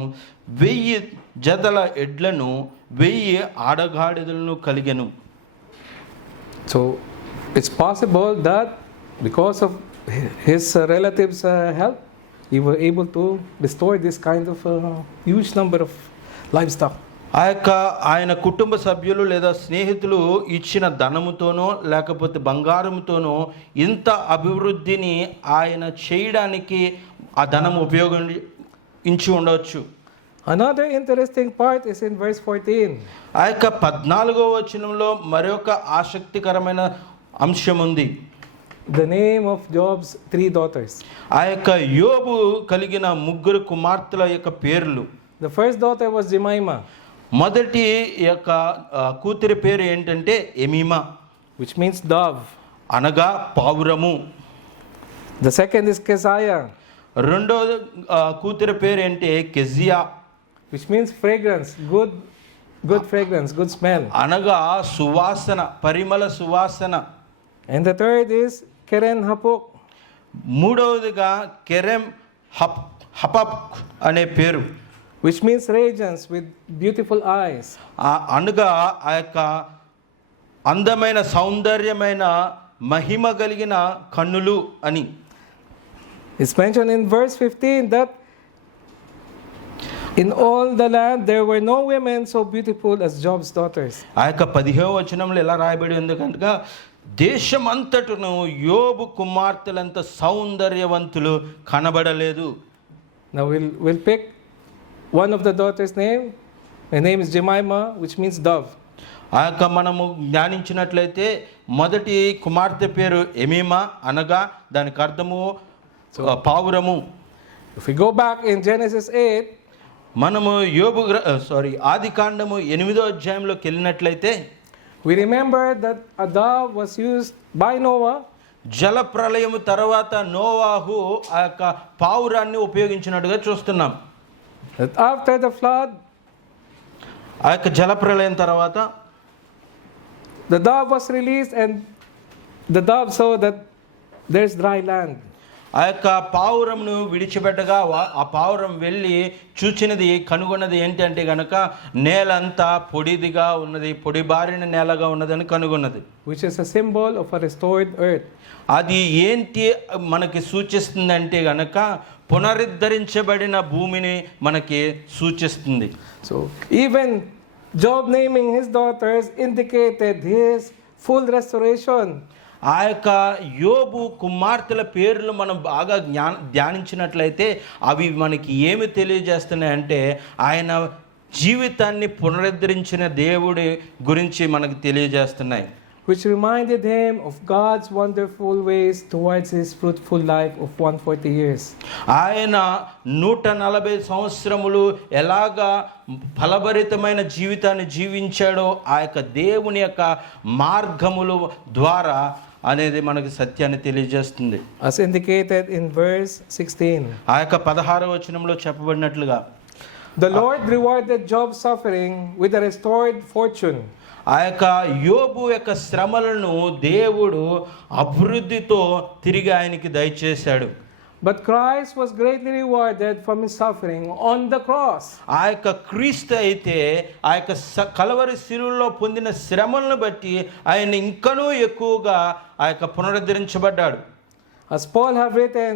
1,000 జతల ఎడ్లను, 1,000 ఆడగాడిదలను కలిగెను. So it's possible that because of his relatives' help, he was able to restore this kind of huge number of livestock. ఆయన కుటుంబ సభ్యులు లేదా స్నేహితులు ఇచ్చిన ధనముతోనో లేకపోతే బంగారంతోనో ఇంత అభివృద్ధిని ఆయన చేయడానికి ఆ ధనం ఉపయోగించి ఉండవచ్చు. Another interesting part is in verse 14. 14వ వచనంలో మరొక ఆసక్తికరమైన అంశం ఉంది. The name of Job's 3 daughters. యోబు కలిగిన 3 కుమార్తెల యొక్క పేర్లు. The first daughter was Jemima, మొదటి యొక్క కూతురి పేరు ఏంటంటే ఎమీమా, which means dove. అనగా పావురము. The second is Keziah, రెండో కూతురి పేరు ఏంటి Kezia, which means fragrance, good fragrance, good smell. అనగా సువాసన, పరిమళ సువాసన. And the third is Keren Hapuk, మూడవదిగా కెరెం హపప్ అనే పేరు, which means radiance with beautiful eyes. అనగా ఆ యొక్క అందమైన సౌందర్యమైన మహిమ కలిగిన కన్నులు అని. It's mentioned in verse 15 that in all the land there were no women so beautiful as Job's daughters. ఆ యొక్క 15వ వచనంలో ఎలా రాయబడి ఉంది కనుక దేశమంతటను యోబు కుమార్తెలంత సౌందర్యవంతులు కనబడలేదు. Now we'll pick one of the daughters' name. Her name is Jemima, which means dove. ఆ యొక్క మనము ధ్యానించినట్లయితే మొదటి కుమార్తె పేరు ఎమీమా, అనగా దానికి అర్థము పావురము. If we go back in Genesis 8, మనము ఆదికాండము 8వ అధ్యాయంలోకి వెళ్ళినట్లయితే we remember that a dove was used by Noah. జల ప్రళయము తర్వాత నోవాహు ఆ యొక్క పావురాన్ని ఉపయోగించినట్టుగా చూస్తున్నాం. That after the flood, ఆ యొక్క జల ప్రళయం తర్వాత the dove was released and the dove saw that there's dry land. ఆ యొక్క పావురంను విడిచిపెట్టగా ఆ పావురం వెళ్ళి చూచినది, కనుగొన్నది ఏంటంటే గనక నేలంతా పొడిదిగా ఉన్నది, పొడిబారిన నేలగా ఉన్నదని కనుగొన్నది. Which is a symbol of a restored earth. అది ఏంటి మనకి సూచిస్తుందంటే గనక పునరుద్ధరించబడిన భూమిని మనకి సూచిస్తుంది. So even Job naming his daughters indicated his full restoration. ఆ యొక్క యోబు కుమార్తెల పేర్లు మనం బాగా ధ్యానించినట్లయితే అవి మనకి ఏమి తెలియజేస్తున్నాయంటే ఆయన జీవితాన్ని పునరుద్ధరించిన దేవుడి గురించి మనకు తెలియజేస్తున్నాయి. Which reminded him of God's wonderful ways towards his fruitful life of 140 years. ఆయన 140 సంవత్సరములు ఎలాగా ఫలభరితమైన జీవితాన్ని జీవించాడో ఆ యొక్క దేవుని యొక్క మార్గముల ద్వారా అనేది మనకి సత్యాన్ని తెలియజేస్తుంది. As indicated in verse 16. ఆ యొక్క 16వ వచనంలో చెప్పబడినట్లుగా The Lord rewarded Job's suffering with a restored fortune. ఆ యొక్క యోబు యొక్క శ్రమలను దేవుడు అభివృద్ధితో తిరిగి ఆయనకి దయచేశాడు. But Christ was greatly rewarded from his suffering on the cross. ఆ యొక్క క్రీస్తు అయితే ఆ యొక్క కలవరి శిలువలో పొందిన శ్రమలను బట్టి ఆయన ఇంకనూ ఎక్కువగా ఆ యొక్క పునరుద్ధరించబడ్డాడు. As Paul have written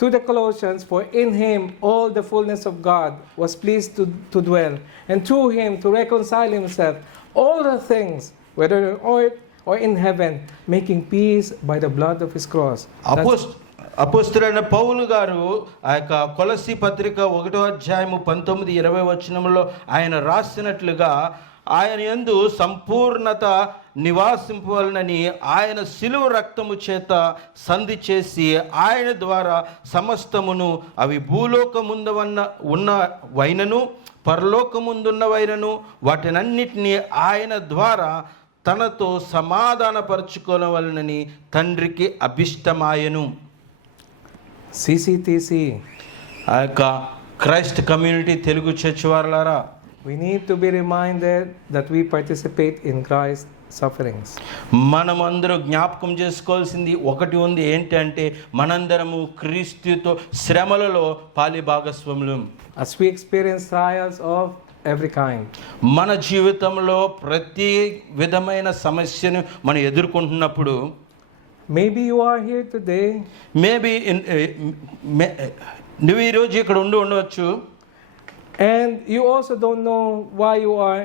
to the Colossians, for in him all the fullness of God was pleased to dwell, and through him to reconcile himself all the things, whether on earth or in heaven, making peace by the blood of his cross. అపోస్తలుడైన పౌలు గారు ఆ యొక్క కొలస్సీ పత్రిక 1వ అధ్యాయము 19-20 వచనంలో ఆయన రాసినట్లుగా ఆయన యందు సంపూర్ణత నివాసింపవలనని ఆయన శిలువ రక్తము చేత సంధి చేసి ఆయన ద్వారా సమస్తమును, అవి భూలోకముందున్న వైనను పరలోకముందున్న వైనను వాటినన్నిటినీ ఆయన ద్వారా తనతో సమాధానపరచుకోవలనని తండ్రికి అభిష్టమాయను. CCTC. ఆ యొక్క క్రైస్ట్ కమ్యూనిటీ తెలుగు చర్చ్ వారలారా, we need to be reminded that we participate in Christ's sufferings. మనమందరూ జ్ఞాపకం చేసుకోవాల్సింది ఒకటి ఉంది, ఏంటంటే మనందరము క్రీస్తుతో శ్రమలలో పాలి భాగస్వాములు. As we experience trials of every kind, మన జీవితంలో ప్రతి విధమైన సమస్యను మనం ఎదుర్కొంటున్నప్పుడు, maybe you are here today maybe నువ్వు ఈరోజు ఇక్కడ ఉండవచ్చు, and you also don't know why you are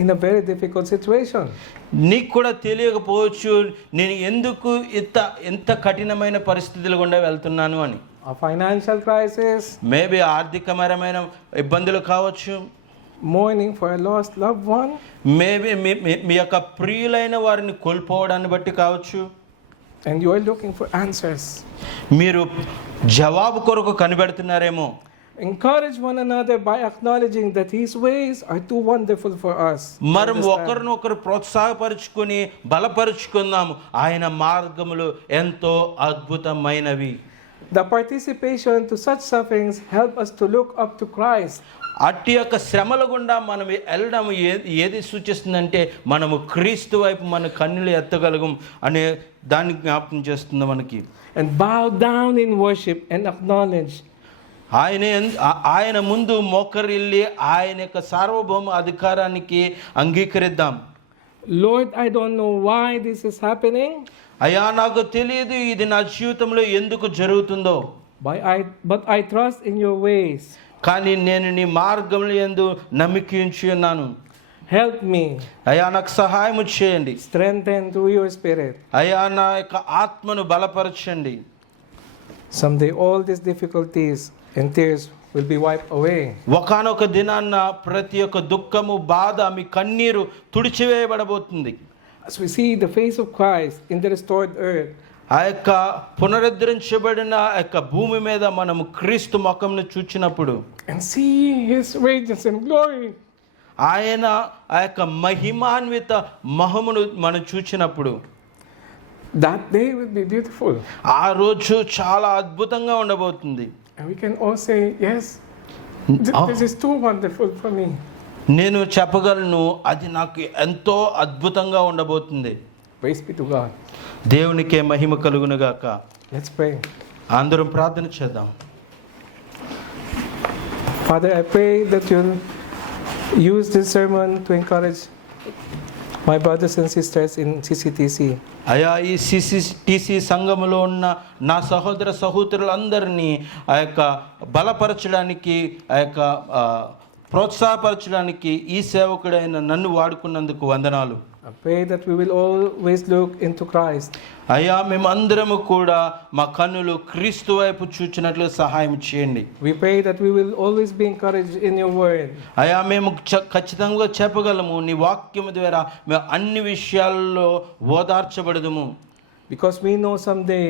in a very difficult situation. నీకు కూడా తెలియకపోవచ్చు నేను ఎందుకు ఎంత కఠినమైన పరిస్థితులు గుండా వెళ్తున్నాను అని. A financial crisis, మేబీ ఆర్థికపరమైన ఇబ్బందులు కావచ్చు, mourning for a lost loved one, maybe మీ యొక్క ప్రియులైన వారిని కోల్పోవడాన్ని బట్టి కావచ్చు, and you are looking for answers. మీరు జవాబు కొరకు కనిపెడుతున్నారేమో. Encourage one another by acknowledging that His ways are too wonderful for us. మనం ఒకరినొకరు ప్రోత్సాహపరుచుకొని బలపరుచుకుందాము, ఆయన మార్గములు ఎంతో అద్భుతమైనవి. The participation to such sufferings help us to look up to Christ. అట్టి యొక్క శ్రమల గుండా మనం వెళ్ళడం ఏది సూచిస్తుందంటే మనము క్రీస్తు వైపు మన కన్నులు ఎత్తగలగం అనే దాన్ని జ్ఞాపకం చేస్తుంది మనకి. And bow down in worship and acknowledge. ఆయన ముందు మోకరిల్లి ఆయన యొక్క సార్వభౌమ అధికారానికి అంగీకరిద్దాం. Lord, I don't know why this is happening. అయ్యా, నాకు తెలియదు ఇది నా జీవితంలో ఎందుకు జరుగుతుందో, but I trust in your ways. కానీ నేను నీ మార్గంలో యందు నమ్మికించి ఉన్నాను. Help me. అయ్యా, నాకు సహాయం చేయండి. Strengthen through your spirit. అయ్యా, నా యొక్క ఆత్మను బలపరచండి. Someday all these difficulties and tears will be wiped away. ఒకానొక దినాన్న ప్రతి ఒక్క దుఃఖము, బాధ, మీ కన్నీరు తుడిచివేయబడబోతుంది. As we see the face of Christ in the restored earth, ఆ యొక్క పునరుద్ధరించబడిన ఆ యొక్క భూమి మీద మనము క్రీస్తు ముఖంను చూచినప్పుడు, and see His radiance and glory, ఆయన ఆ యొక్క మహిమాన్విత మహమును మనం చూచినప్పుడు, that day will be beautiful. ఆ రోజు చాలా అద్భుతంగా ఉండబోతుంది. And we can all say, yes, this is too wonderful for me. నేను చెప్పగలను, అది నాకు ఎంతో అద్భుతంగా ఉండబోతుంది. Praise be to God. దేవునికే మహిమ కలుగును గాక. Let's pray. అందరం ప్రార్థన చేద్దాం. Father, I pray that you'll use this sermon to encourage my brothers and sisters in CCTC. అయా, ఈ CCTC సంఘములో ఉన్న నా సహోదర సహోదరులందరినీ ఆ యొక్క బలపరచడానికి, ఆ యొక్క ప్రోత్సాహపరచడానికి ఈ సేవకుడైన నన్ను వాడుకున్నందుకు వందనాలు. I pray that we will always look into Christ. అయ్యా, మేమందరము కూడా మా కన్నులు క్రీస్తు వైపు చూచినట్లు సహాయం చేయండి. We pray that we will always be encouraged in your word. అయ్యా, మేము ఖచ్చితంగా చెప్పగలము, నీ వాక్యము ద్వారా మేము అన్ని విషయాల్లో ఓదార్చబడదుము. Because we know someday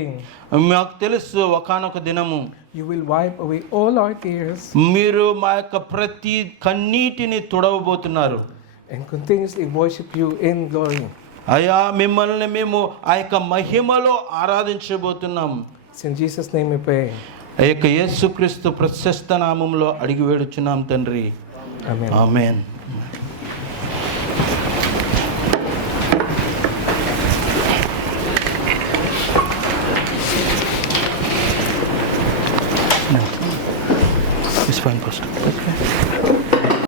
మాకు తెలుసు ఒకానొక దినము you will wipe away all our tears మీరు మా యొక్క ప్రతి కన్నీటిని తుడవబోతున్నారు. and continuously worship you in glory. అయ్యా, మిమ్మల్ని మేము ఆ యొక్క మహిమలో ఆరాధించబోతున్నాం. In Jesus' name we pray. ఆ యొక్క యేసుక్రీస్తు ప్రశస్త నామములో అడిగి వేడుచున్నాం తండ్రి. Amen. Amen. It's fine, Pastor.